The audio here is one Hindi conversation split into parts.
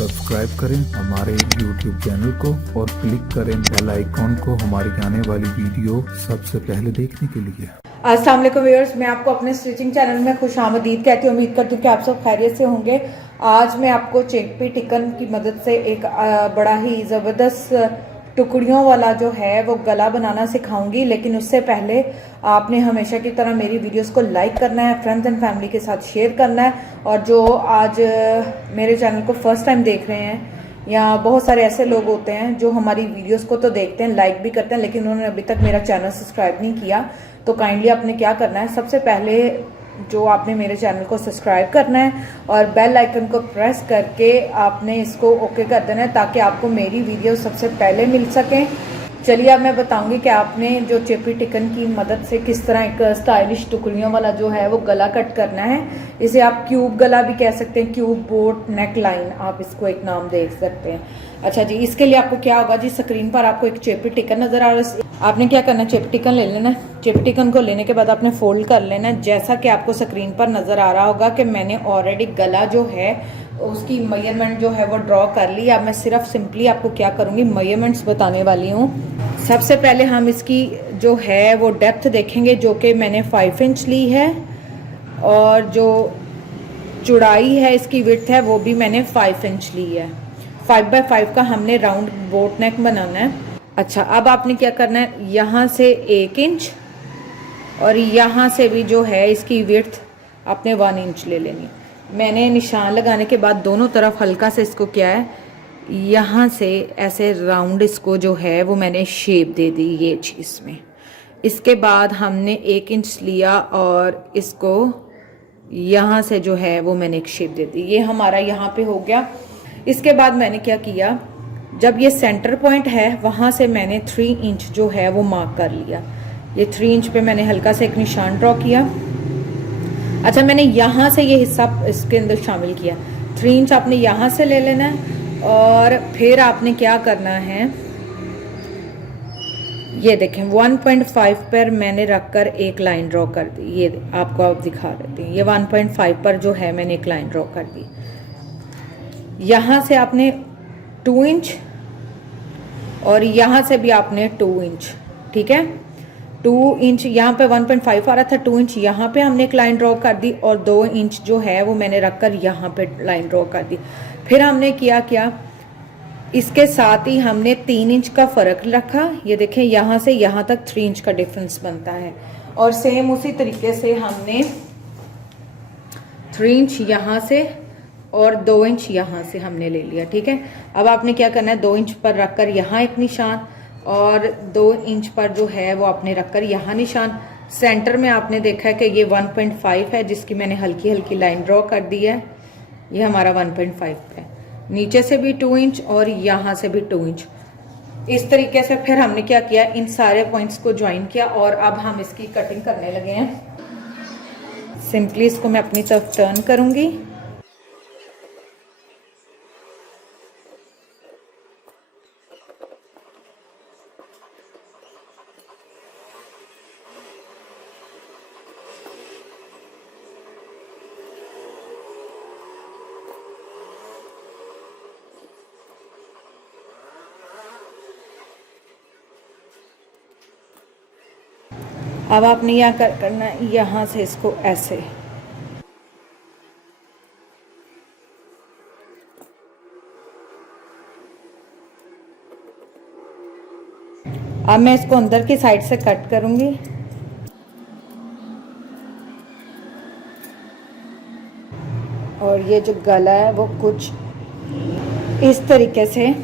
सब्सक्राइब करें हमारे YouTube चैनल को और क्लिक करें बेल आइकॉन को हमारी आने वाली वीडियो सबसे पहले देखने के लिए। अस्सलाम वालेकुम व्यूअर्स, मैं आपको अपने स्टिचिंग चैनल में खुशामदीद कहती हूँ। उम्मीद करती हूँ कि आप सब खैरियत से होंगे। आज मैं आपको चिकपी टिकन की मदद से एक बड़ा ही ज़बरदस्त टुकड़ियों वाला जो है वो गला बनाना सिखाऊंगी। लेकिन उससे पहले आपने हमेशा की तरह मेरी वीडियोस को लाइक करना है, फ्रेंड्स एंड फैमिली के साथ शेयर करना है। और जो आज मेरे चैनल को फर्स्ट टाइम देख रहे हैं, या बहुत सारे ऐसे लोग होते हैं जो हमारी वीडियोस को तो देखते हैं, लाइक भी करते हैं, लेकिन उन्होंने अभी तक मेरा चैनल सब्सक्राइब नहीं किया, तो काइंडली आपने क्या करना है, सबसे पहले जो आपने मेरे चैनल को सब्सक्राइब करना है और बेल आइकन को प्रेस करके आपने इसको ओके कर देना है, ताकि आपको मेरी वीडियो सबसे पहले मिल सकें। चलिए अब मैं बताऊंगी कि आपने जो चिकपी टिकन की मदद से किस तरह एक स्टाइलिश टुकड़ियों वाला जो है वो गला कट करना है। इसे आप क्यूब गला भी कह सकते हैं, क्यूब बोट नेक लाइन, आप इसको एक नाम दे सकते हैं। अच्छा जी, इसके लिए आपको क्या होगा जी, स्क्रीन पर आपको एक चिकपी टिकन नजर आ रहा है। आपने क्या करना है, चिकपी टिकन ले लेना है। चिकपी टिकन को लेने के बाद आपने फोल्ड कर लेना है। जैसा कि आपको स्क्रीन पर नजर आ रहा होगा कि मैंने ऑलरेडी गला जो है उसकी मेजरमेंट जो है वो ड्रॉ कर ली। अब मैं सिर्फ सिंपली आपको क्या करूँगी, मेजरमेंट्स बताने वाली हूँ। सबसे पहले हम इसकी जो है वो डेप्थ देखेंगे, जो कि मैंने 5 इंच ली है, और जो चौड़ाई है इसकी विड्थ है वो भी मैंने 5 इंच ली है। 5x5 का हमने राउंड बोट नेक बनाना है। अच्छा, अब आपने क्या करना है, यहाँ से 1 इंच और यहाँ से भी जो है इसकी विड्थ आपने 1 इंच ले लेनी। मैंने निशान लगाने के बाद दोनों तरफ हल्का से इसको क्या है, यहाँ से ऐसे राउंड इसको जो है वो मैंने शेप दे दी ये चीज़ में। इसके बाद हमने 1 इंच लिया और इसको यहाँ से जो है वो मैंने एक शेप दे दी। ये हमारा यहाँ पे हो गया। इसके बाद मैंने क्या किया, जब ये सेंटर पॉइंट है वहाँ से मैंने 3 इंच जो है वो मार्क कर लिया। ये 3 इंच पे मैंने हल्का से एक निशान ड्रॉ किया। अच्छा, मैंने यहाँ से ये हिस्सा इसके अंदर शामिल किया। 3 इंच आपने यहाँ से ले लेना है और फिर आपने क्या करना है, ये देखें 1.5 पर मैंने रखकर एक लाइन ड्रॉ कर दी। ये आपको आप दिखा देती हूँ, ये 1.5 पर जो है मैंने एक लाइन ड्रॉ कर दी। यहाँ से आपने 2 इंच और यहाँ से भी आपने 2 इंच, ठीक है। 2 इंच यहाँ पे 1.5 आ रहा था, 2 इंच यहाँ पे हमने एक लाइन ड्रॉ कर दी और 2 इंच जो है वो मैंने रखकर यहाँ पे लाइन ड्रॉ कर दी। फिर हमने क्या, इसके साथ ही हमने 3 इंच का फ़र्क रखा। ये देखें, यहाँ से यहाँ तक 3 इंच का डिफरेंस बनता है। और सेम उसी तरीके से हमने 3 इंच यहाँ से और 2 इंच यहाँ से हमने ले लिया, ठीक है। अब आपने क्या करना है, 2 इंच पर रखकर यहाँ एक निशान और 2 इंच पर जो है वो आपने रखकर यहाँ निशान। सेंटर में आपने देखा है कि ये 1.5 है, जिसकी मैंने हल्की हल्की लाइन ड्रॉ कर दी है। ये हमारा 1.5 है। नीचे से भी 2 इंच और यहाँ से भी 2 इंच। इस तरीके से फिर हमने क्या किया, इन सारे पॉइंट्स को ज्वाइन किया और अब हम इसकी कटिंग करने लगे हैं। सिंपली इसको मैं अपनी तरफ टर्न करूँगी। अब आपने यह करना है, यहाँ से इसको ऐसे, अब मैं इसको अंदर की साइड से कट करूंगी। और ये जो गला है वो कुछ इस तरीके से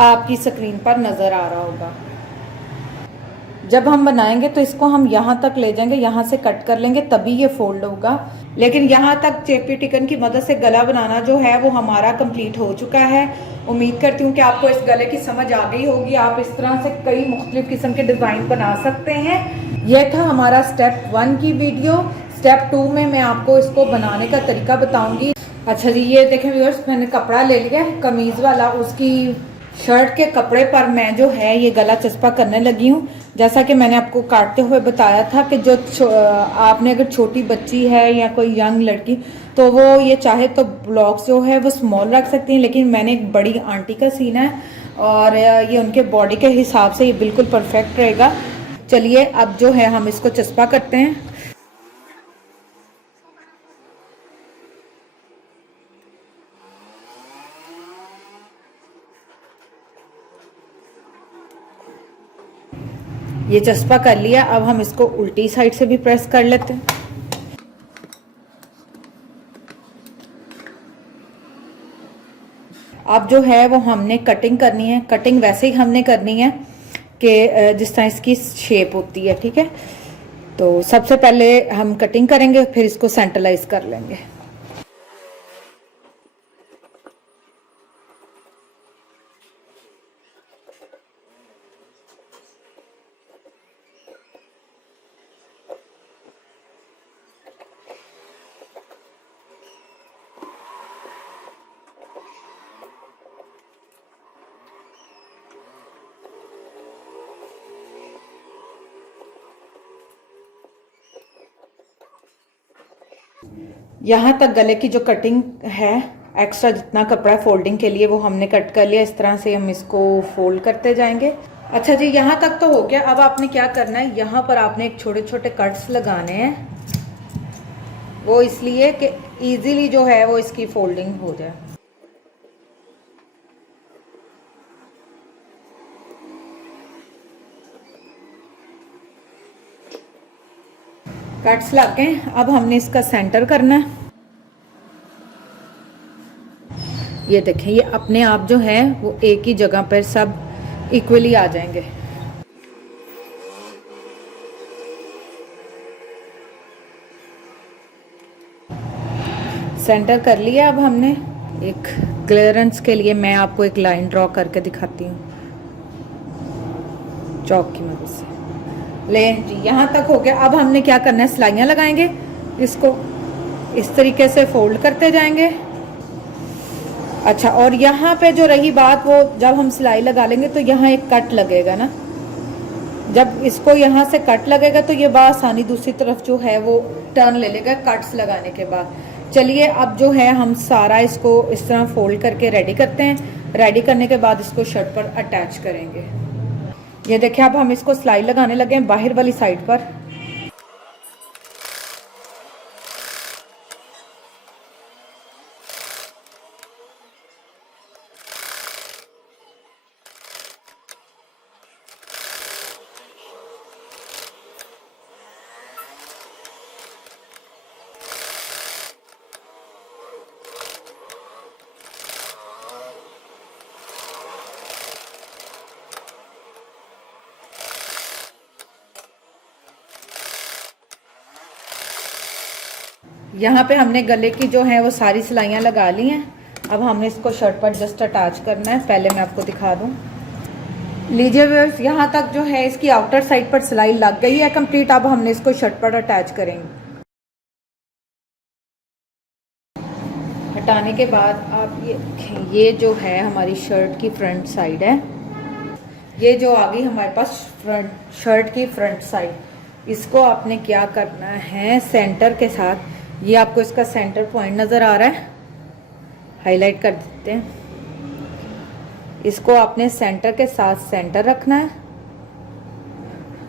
आपकी स्क्रीन पर नज़र आ रहा होगा। जब हम बनाएंगे तो इसको हम यहाँ तक ले जाएंगे, यहाँ से कट कर लेंगे, तभी ये फोल्ड होगा। लेकिन यहाँ तक चिकपी टिकन की मदद से गला बनाना जो है वो हमारा कंप्लीट हो चुका है। उम्मीद करती हूँ कि आपको इस गले की समझ आ गई होगी। आप इस तरह से कई मुख्तलिफ किस्म के डिज़ाइन बना सकते हैं। यह था हमारा स्टेप 1 की वीडियो। स्टेप 2 में मैं आपको इसको बनाने का तरीका बताऊँगी। अच्छा जी, ये देखें व्यूअर्स, मैंने कपड़ा ले लिया कमीज़ वाला, उसकी शर्ट के कपड़े पर मैं जो है ये गला चस्पा करने लगी हूँ। जैसा कि मैंने आपको काटते हुए बताया था कि जो आपने अगर छोटी बच्ची है या कोई यंग लड़की, तो वो ये चाहे तो ब्लॉक्स जो है वो स्मॉल रख सकती हैं, लेकिन मैंने एक बड़ी आंटी का सीना है और ये उनके बॉडी के हिसाब से ये बिल्कुल परफेक्ट रहेगा। चलिए अब जो है हम इसको चस्पा करते हैं। ये चस्पा कर लिया, अब हम इसको उल्टी साइड से भी प्रेस कर लेते हैं। अब जो है वो हमने कटिंग करनी है। कटिंग वैसे ही हमने करनी है कि जिस तरह इसकी शेप होती है, ठीक है। तो सबसे पहले हम कटिंग करेंगे, फिर इसको सेंटरलाइज कर लेंगे। यहाँ तक गले की जो कटिंग है, एक्स्ट्रा जितना कपड़ा फोल्डिंग के लिए वो हमने कट कर लिया। इस तरह से हम इसको फोल्ड करते जाएंगे। अच्छा जी, यहाँ तक तो हो गया। अब आपने क्या करना है, यहाँ पर आपने एक छोटे छोटे कट्स लगाने हैं, वो इसलिए कि इजीली जो है वो इसकी फोल्डिंग हो जाए। कट्स लग गए, अब हमने इसका सेंटर करना है। ये देखें, ये अपने आप जो है वो एक ही जगह पर सब इक्वली आ जाएंगे। सेंटर कर लिया। अब हमने एक क्लियरेंस के लिए मैं आपको एक लाइन ड्रॉ करके दिखाती हूँ चौक की मदद से। ले जी, यहाँ तक हो गया। अब हमने क्या करना है, सिलाइयाँ लगाएंगे। इसको इस तरीके से फोल्ड करते जाएंगे। अच्छा, और यहाँ पे जो रही बात, वो जब हम सिलाई लगा लेंगे तो यहाँ एक कट लगेगा ना। जब इसको यहाँ से कट लगेगा तो ये आसानी दूसरी तरफ जो है वो टर्न ले लेगा कट्स लगाने के बाद। चलिए अब जो है हम सारा इसको इस तरह फोल्ड करके रेडी करते हैं। रेडी करने के बाद इसको शर्ट पर अटैच करेंगे। ये देखिए, अब हम इसको सिलाई लगाने लगे हैं बाहर वाली साइड पर। यहाँ पे हमने गले की जो है वो सारी सिलाइयाँ लगा ली हैं। अब हमने इसको शर्ट पर जस्ट अटैच करना है। पहले मैं आपको दिखा दूँ, लीजिए व्यूअर्स, यहाँ तक जो है इसकी आउटर साइड पर सिलाई लग गई है कंप्लीट। अब हमने इसको शर्ट पर अटैच करेंगे। हटाने के बाद आप ये जो है हमारी शर्ट की फ्रंट साइड है। ये जो आ गई हमारे पास फ्रंट शर्ट की फ्रंट साइड, इसको आपने क्या करना है, सेंटर के साथ, ये आपको इसका सेंटर पॉइंट नज़र आ रहा है, हाईलाइट कर देते हैं। इसको आपने सेंटर के साथ सेंटर रखना है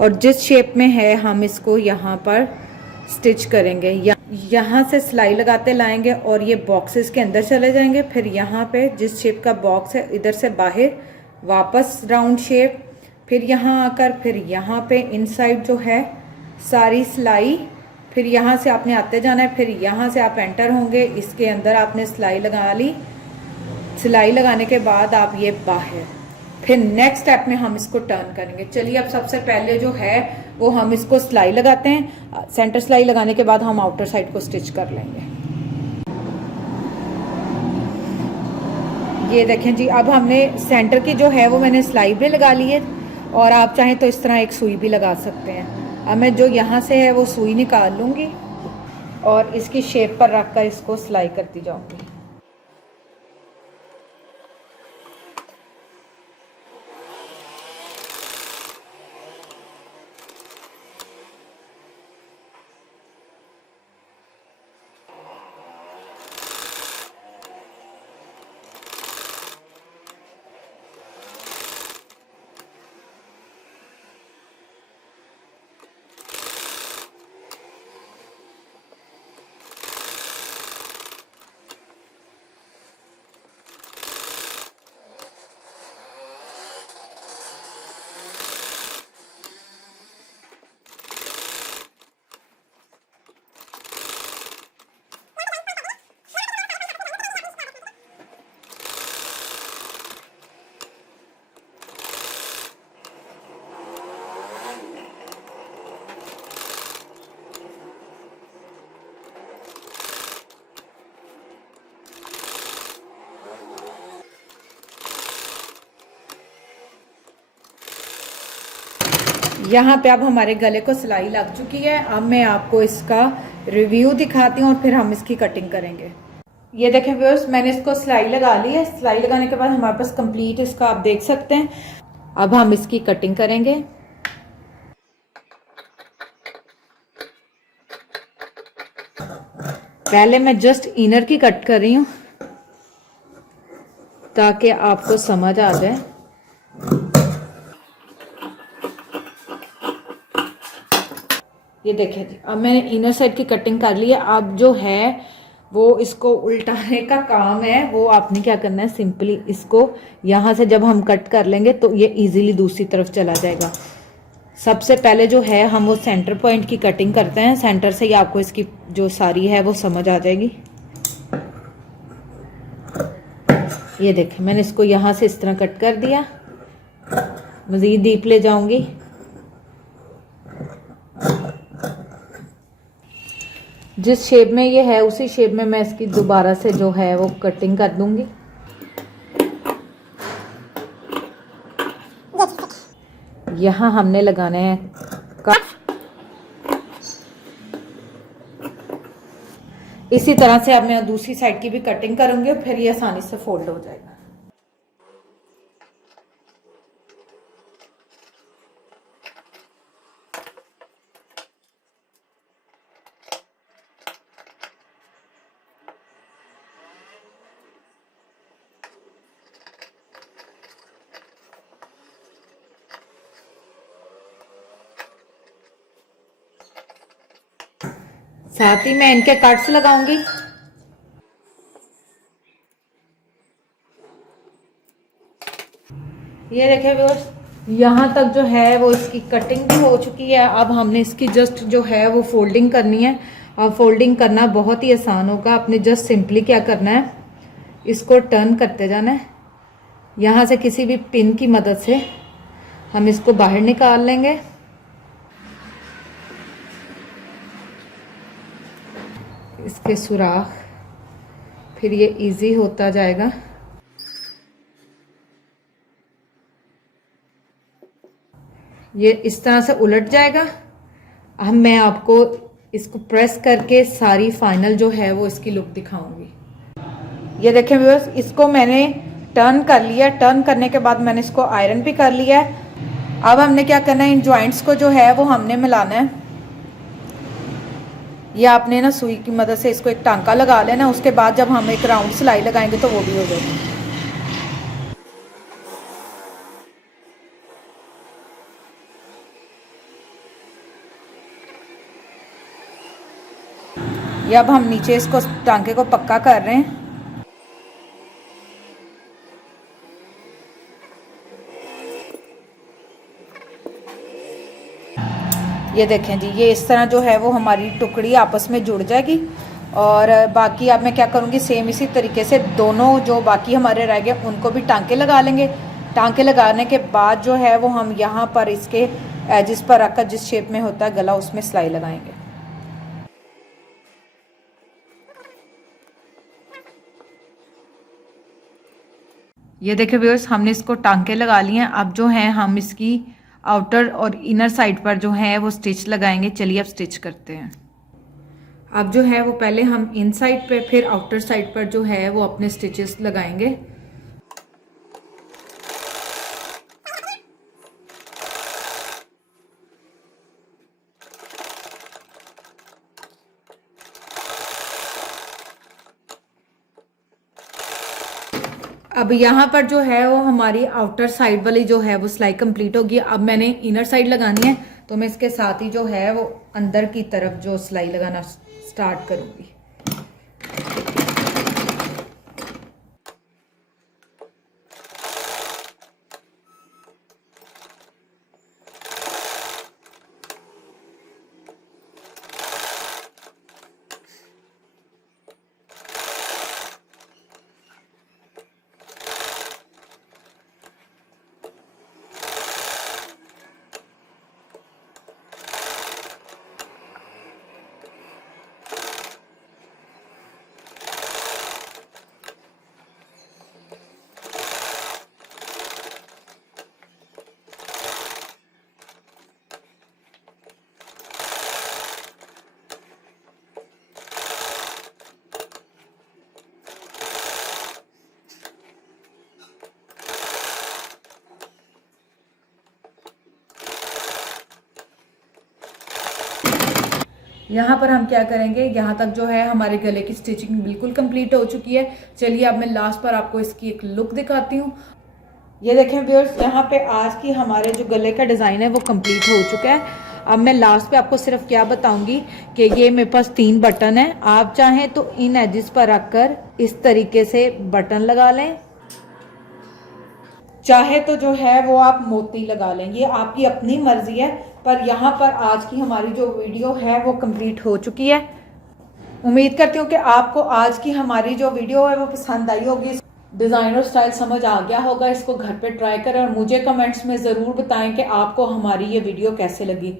और जिस शेप में है हम इसको यहाँ पर स्टिच करेंगे। यहाँ से सिलाई लगाते लाएंगे और ये बॉक्सेस के अंदर चले जाएंगे। फिर यहाँ पे जिस शेप का बॉक्स है इधर से बाहर वापस राउंड शेप, फिर यहाँ आकर फिर यहाँ पे इनसाइड जो है सारी सिलाई, फिर यहाँ से आपने आते जाना है, फिर यहाँ से आप एंटर होंगे, इसके अंदर आपने सिलाई लगा ली। सिलाई लगाने के बाद आप ये बाहर, फिर नेक्स्ट स्टेप में हम इसको टर्न करेंगे। चलिए अब सबसे पहले जो है वो हम इसको सिलाई लगाते हैं। सेंटर सिलाई लगाने के बाद हम आउटर साइड को स्टिच कर लेंगे। ये देखें जी, अब हमने सेंटर की जो है वो मैंने सिलाई भी लगा ली है और आप चाहें तो इस तरह एक सुई भी लगा सकते हैं। अब मैं जो यहाँ से है वो सुई निकाल लूँगी और इसकी शेप पर रख कर इसको सिलाई करती जाऊँगी। यहाँ पे अब हमारे गले को सिलाई लग चुकी है। अब मैं आपको इसका रिव्यू दिखाती हूँ और फिर हम इसकी कटिंग करेंगे। ये देखें व्यूअर्स, मैंने इसको सिलाई लगा ली है। सिलाई लगाने के बाद हमारे पास कंप्लीट इसका आप देख सकते हैं। अब हम इसकी कटिंग करेंगे। पहले मैं जस्ट इनर की कट कर रही हूँ ताकि आपको समझ आ जाए। ये देखें जी, अब मैंने इनर साइड की कटिंग कर ली है। अब जो है वो इसको उल्टाने का काम है। वो आपने क्या करना है, सिंपली इसको यहाँ से जब हम कट कर लेंगे तो ये इजीली दूसरी तरफ चला जाएगा। सबसे पहले जो है हम वो सेंटर पॉइंट की कटिंग करते हैं। सेंटर से ही आपको इसकी जो सारी है वो समझ आ जाएगी। ये देखें, मैंने इसको यहाँ से इस तरह कट कर दिया। मज़ीद डीप ले जाऊंगी। जिस शेप में ये है उसी शेप में मैं इसकी दोबारा से जो है वो कटिंग कर दूंगी। यहाँ हमने लगाने हैं कट। इसी तरह से अब मैं दूसरी साइड की भी कटिंग करूंगी, फिर ये आसानी से फोल्ड हो जाएगा। साथ ही मैं इनके कट्स लगाऊंगी। ये देखें व्यूअर्स, यहाँ तक जो है वो इसकी कटिंग भी हो चुकी है। अब हमने इसकी जस्ट जो है वो फोल्डिंग करनी है। और फोल्डिंग करना बहुत ही आसान होगा। आपने जस्ट सिंपली क्या करना है, इसको टर्न करते जाना है। यहाँ से किसी भी पिन की मदद से हम इसको बाहर निकाल लेंगे। इसके सुराख, फिर ये इजी होता जाएगा। ये इस तरह से उलट जाएगा। अब मैं आपको इसको प्रेस करके सारी फाइनल जो है वो इसकी लुक दिखाऊंगी। ये देखें व्यूअर्स, इसको मैंने टर्न कर लिया। टर्न करने के बाद मैंने इसको आयरन भी कर लिया है। अब हमने क्या करना है, इन जॉइंट्स को जो है वो हमने मिलाना है। ये आपने ना सुई की मदद से इसको एक टांका लगा लेना। उसके बाद जब हम एक राउंड सिलाई लगाएंगे तो वो भी हो जाएगी। ये अब हम नीचे इसको टांके को पक्का कर रहे हैं। ये देखें जी, ये इस तरह जो है वो हमारी टुकड़ी आपस में जुड़ जाएगी। और बाकी अब मैं क्या करूँगी, सेम इसी तरीके से दोनों जो बाकी हमारे रह गए उनको भी टांके लगा लेंगे। टांके लगाने के बाद जो है वो हम यहाँ पर इसके एजिस पर रखकर जिस शेप में होता है गला, उसमें सिलाई लगाएंगे। ये देखिए व्यूअर्स, हमने इसको टांके लगा लिए हैं। अब जो है हम इसकी आउटर और इनर साइड पर जो है वो स्टिच लगाएंगे। चलिए अब स्टिच करते हैं। अब जो है वो पहले हम इन साइड पे फिर आउटर साइड पर जो है वो अपने स्टिचेस लगाएंगे। अब यहाँ पर जो है वो हमारी आउटर साइड वाली जो है वो सिलाई कंप्लीट होगी। अब मैंने इनर साइड लगानी है, तो मैं इसके साथ ही जो है वो अंदर की तरफ जो सिलाई लगाना स्टार्ट करूँगी। यहाँ पर हम क्या करेंगे, यहाँ तक जो है हमारे गले की स्टिचिंग बिल्कुल कंप्लीट हो चुकी है। चलिए अब मैं लास्ट पर आपको इसकी एक लुक दिखाती हूँ। ये देखें व्यूअर्स, यहाँ पे आज की हमारे जो गले का डिज़ाइन है वो कंप्लीट हो चुका है। अब मैं लास्ट पे आपको सिर्फ क्या बताऊंगी कि ये मेरे पास 3 बटन है। आप चाहें तो इन एजेस पर रखकर इस तरीके से बटन लगा लें, चाहे तो जो है वो आप मोती लगा लें, ये आपकी अपनी मर्जी है। पर यहाँ पर आज की हमारी जो वीडियो है वो कंप्लीट हो चुकी है। उम्मीद करती हूँ कि आपको आज की हमारी जो वीडियो है वो पसंद आई होगी, डिज़ाइन और स्टाइल समझ आ गया होगा। इसको घर पे ट्राई करें और मुझे कमेंट्स में ज़रूर बताएं कि आपको हमारी ये वीडियो कैसे लगी।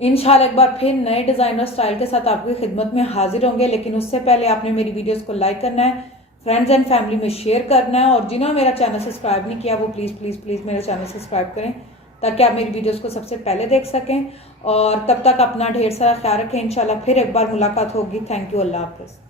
इंशाल्लाह एक बार फिर नए डिज़ाइन और स्टाइल के साथ आपकी खिदमत में हाजिर होंगे, लेकिन उससे पहले आपने मेरी वीडियोस को लाइक करना है, फ्रेंड्स एंड फैमिली में शेयर करना है, और जिन्होंने मेरा चैनल सब्सक्राइब नहीं किया वो प्लीज़ प्लीज़ प्लीज़ मेरे चैनल सब्सक्राइब करें ताकि आप मेरी वीडियोस को सबसे पहले देख सकें। और तब तक अपना ढेर सारा ख्याल रखें। इंशाल्लाह फिर एक बार मुलाकात होगी। थैंक यू, अल्लाह हाफ़िज़।